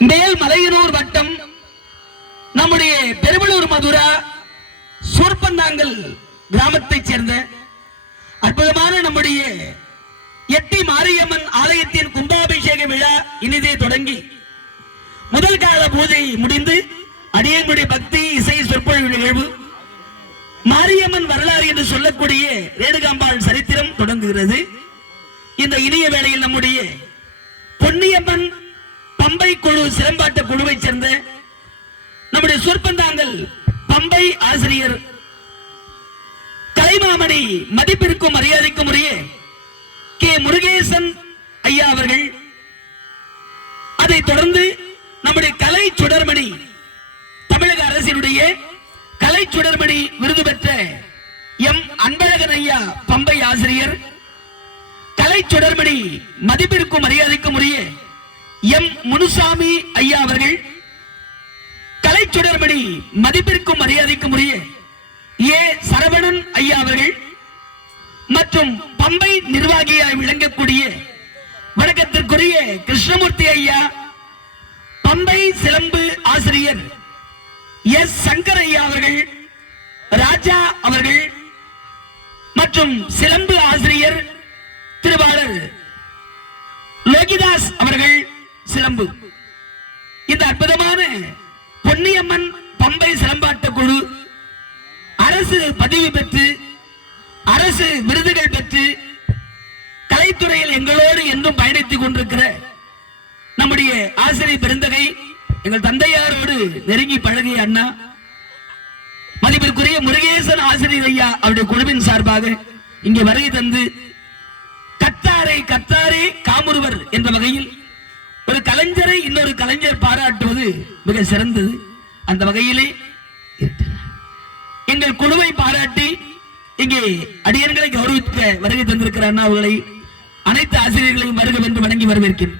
மேல் மலையனூர் வட்டம் நம்முடைய பெருவலூர் மதுரா சூர்பந்தாங்கல் கிராமத்தைச் சேர்ந்த அற்புதமான நம்முடைய எட்டி மாரியம்மன் ஆலயத்தின் கும்பாபிஷேக விழா இனிதே தொடங்கி முதல் கால பூஜை முடிந்து அடியங்குடி பக்தி இசை சொற்பொழிவு நிகழ்வு மாரியம்மன் வரலாறு என்று சொல்லக்கூடிய ரேணுகாம்பாள் சரித்திரம் தொடங்குகிறது. இந்த இனிய வேளையில் நம்முடைய பொன்னியம்மன் பம்பை குழு சிலம்பாட்ட குழுவை சேர்ந்த நம்முடைய சொற்பந்தாங்கல் பம்பை ஆசிரியர் கலைமாமணி மதிப்பிற்கும் மரியாதைக்கும் உரிய கே முருகேசன் ஐயா அவர்கள். அதைத் தொடர்ந்து நம்முடைய கலை சுடர்மணி தமிழக அரசினுடைய கலை சுடர்மணி விருது பெற்ற எம். அன்பழகன் ஐயா பம்பை ஆசிரியர். கலை சுடர்மணி மதிப்பிற்கும் மரியாதைக்கும் உரிய எம் முனுசாமி ஐயா அவர்கள் கலை சுடர்மணி மதிப்பிற்கும் மரியாதைக்கும் உரிய ஏ சரவணன் ஐயா அவர்கள் மற்றும் பம்பை நிர்வாகியாய் விளங்கக்கூடிய வணக்கத்திற்குரிய கிருஷ்ணமூர்த்தி ஐயா பம்பை சிலம்பு ஆசிரியர் எஸ் சங்கர் ஐயா அவர்கள் ராஜா அவர்கள் மற்றும் சிலம்பு ஆசிரியர் சிலம்பு. இந்த அற்புதமான பொன்னியம்மன் பம்பை சிலம்பாட்ட குழு அரசு பதிவு பெற்று அரசு விருதுகள் பெற்று கலைத்துறையில் எங்களோடு என்றும் பயணித்துக் கொண்டிருக்கிற நம்முடைய ஆசிரியர் பெருந்தகை எங்கள் தந்தையாரோடு நெருங்கி பழகிய அண்ணா மதிப்பிற்குரிய முருகேசன் ஆசிரியர் ஐயா அவருடைய குழுவின் சார்பாக இங்கே வருகை தந்து கத்தாரை கத்தாரே காமுருவர் என்ற வகையில் ஒரு கலைஞரை இன்னொரு கலைஞர் பாராட்டுவது மிக சிறந்தது. அந்த வகையிலே எங்கள் குழுவை பாராட்டி இங்கே அடியர்களை கௌரவிக்க வருகை தந்திருக்கிற அண்ணா அவர்களை. அனைத்து ஆசிரியர்களையும் வருக என்று வணங்கி வரவேற்கிறேன்.